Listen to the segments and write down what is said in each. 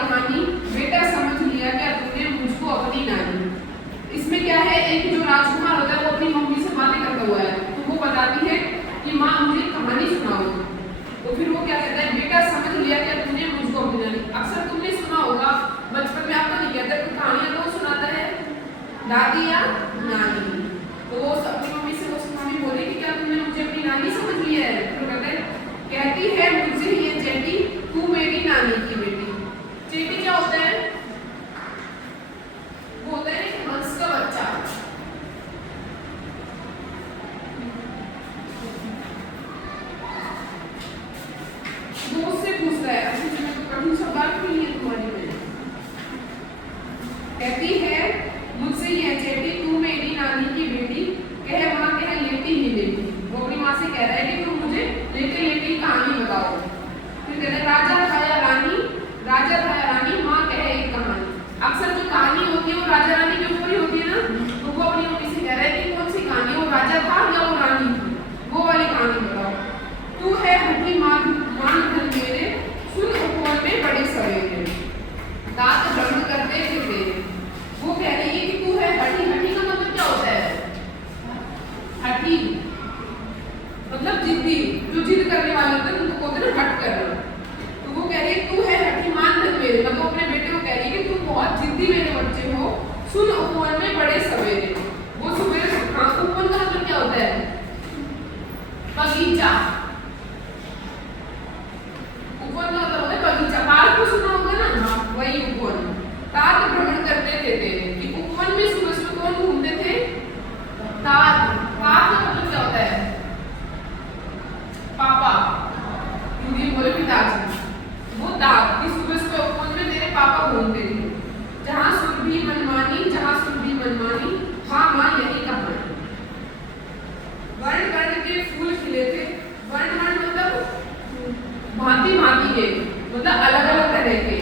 कहानी, बेटा समझ लिया क्या तूने मुझको अपनी नानी। इसमें क्या है, एक जो राजकुमार होता है वो अपनी मम्मी से बातें करता हुआ है, तो वो बताती है कि माँ मुझे कहानी सुनाओ। तो फिर वो क्या कहता है, बेटा समझ लिया क्या तूने मुझको अपनी नानी। अक्सर तुमने सुना होगा बचपन में, आपको नहीं कहते तो कहानियां कौन सुनाता है, दादी या नानी। तो वो अपनी मम्मी से वो कहानी बोले कि क्या तुमने मुझे अपनी नानी समझ लिया है। तो कहते हैं, कहती है मुझसे ये चेटी तू मेरी नानी की बेटी। चेटी क्या होता है, वो होता है एक हंस का बच्चा। वो उससे पूछता है, अच्छी में तो कठिन सवाल क्यों नहीं है तुम्हारी में। कहती है मुझसे ये चेटी तू मेरी नानी की बेटी, कह माँ कह लेटी ही लेटी। वो अपनी माँ से कह रहा है कि तुम मुझे लेटे लेटी कहानी बताओ। फिर कहते हैं राजा था या रानी, राजा था या रानी माँ कहे एक कहानी। अक्सर जो कहानी होती है वो राजा रानी के ऊपर ही होती है ना, तो वो अपनी मम्मी से कह रहा है कि कौन सी कहानी, वो राजा था या वो रानी थी, वो वाली कहानी बताओ। तू है हठी मान धन मेरे, सुन उपवन में बड़े सवेरे, दांत भ्रमण करते थे तेरे। वो कह रही है कि तू है हठी। हठी का मतलब क्या होता है, हठी मतलब जिद्दी, जो जिद करने वाले होते हैं उनको बोलते हैं हट करना। तो वो कह रही है तू है हठी मान धन मेरे, मतलब अपने बेटे को कह रही है कि तुम बहुत जिद्दी मेरे बच्चे हो, सुन उपवन में बड़े सवेरे। वो सवेरे, हाँ उपवन का मतलब क्या होता है, बगीचा। उपवन का मतलब होता है बगीचा, पार्क को सुना होगा ना, वही उपवन। तात भ्रमण करते थे तेरे, कि उपवन में सुबह सुबह कौन घूमते थे, तात। तात का मतलब क्या होता है, पापा, हिंदी में बोले पिताजी। वो तात, कि सुबह सुबह उपवन में तेरे पापा घूमते थे। जहाँ सुरभि मनमानी, जहाँ सुरभि मनमानी, हाँ माँ यही कहानी। वर्ण वर्ण के फूल खिले थे। वर्ण वर्ण मतलब भांति भांति के, मतलब अलग अलग तरह के,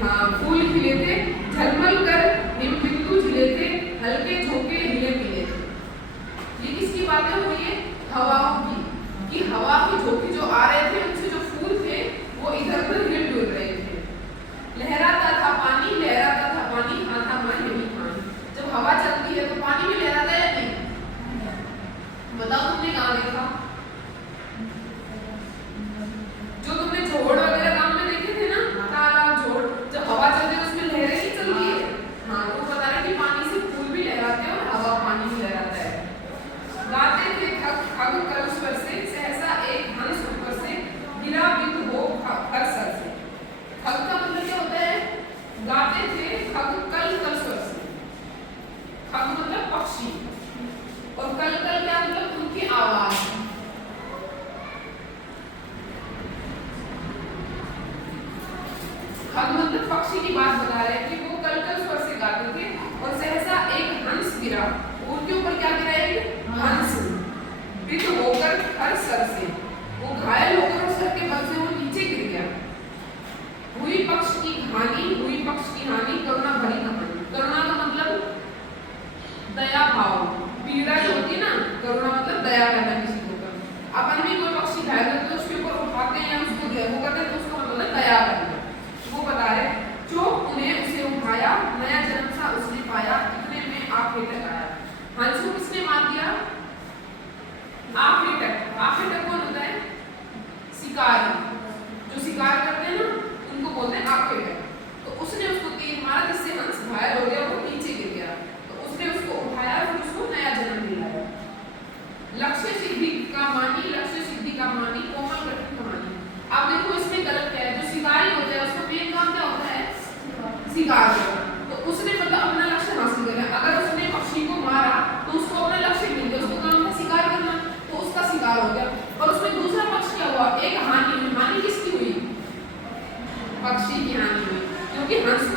हाँ फूल खिले थे। झलमल कर हिम बिंदु झिले थे, हल्के झोंके हिले पीले थे। ये किसकी बातें हो रही है, हवाओं की, कि हवा के झोंके जो आ रहे थे उनसे जो फूल थे वो इधर उधर हिल डुल रहे थे। लहराता था पानी, लहराता था पानी, हाँ था माँ यही पानी। जब हवा चलती है तो पानी भी लहराता है या नहीं, बताओ तुमने कहाँ देखा, जो तुमने जोड़ वगैरह काम में देखे थे ना, तालाब जोड़, जब हवा चलती है उसमें लहरें नहीं चलती है। हाँ तो बता रहे कि पानी से फूल भी लहराते हैं और हवा पानी भी लहराता है। गाते थे खग खग कल स्वर से, सहसा एक हंस ऊपर से, गिरा बिंद हो हर सर से। खग का मतलब क्या होता है, गाते थे खग कल कल स्वर से। खग मतलब पक्षी, और कल कल क्या मतलब उनकी आवाज। खग मतलब पक्षी की बात बता रहे हैं कि वो कल कल स्वर से गाते थे। और सहसा एक हंस गिरा, उनके ऊपर क्या गिरा है, हंस। विद होकर हर सर से, वो घायल होकर उस सर के बल से वो नीचे गिर गया। हुई पक्ष की हानि, हुई पक्ष की हानि, करुणा भरी कहानी। करुणा का मतलब दया भाव, पीड़ा जो होती है ना, करुणा मतलब दया करना किसी के ऊपर। अपन भी कोई पक्षी घायल होता है तो उसके ऊपर उठाते हैं, उसको वो करते हैं, तो उसका मतलब दया करना। वो बता रहे जो उन्हें उसे उठाया, नया जन्म सा उसने पाया, इतने में आखिरी तक आया। हंस को किसने मार दिया, आखिरी तक। आखिरी तक कौन होता है, शिकारी, जो शिकार करते हैं ना उनको बोलते हैं आखिरी तक। तो उसने उसको तीर मारा जिससे हंस घायल हो गया, वो नीचे गिर गया। तो उसने उसको उठाया, फिर उसको नया जन्म दिलाया। लक्ष्य सिद्धि का मानी, लक्ष्य सिद्धि का मानी, कोमल कठिन कहानी। अब देखो इसमें गलत क्या है, जो शिकारी होता है उसका मेन काम क्या होता है, शिकार करना। तो उसने मतलब अपना लक्ष्य हासिल कर लिया। अगर उसने पक्षी को मारा तो उसको अपना लक्ष्य मिल गया, उसको काम था शिकार करना, तो उसका शिकार हो गया। और उसमें दूसरा पक्ष क्या हुआ, एक हानि हुई। हानि किसकी हुई, पक्षी की हानि हुई, क्योंकि हंस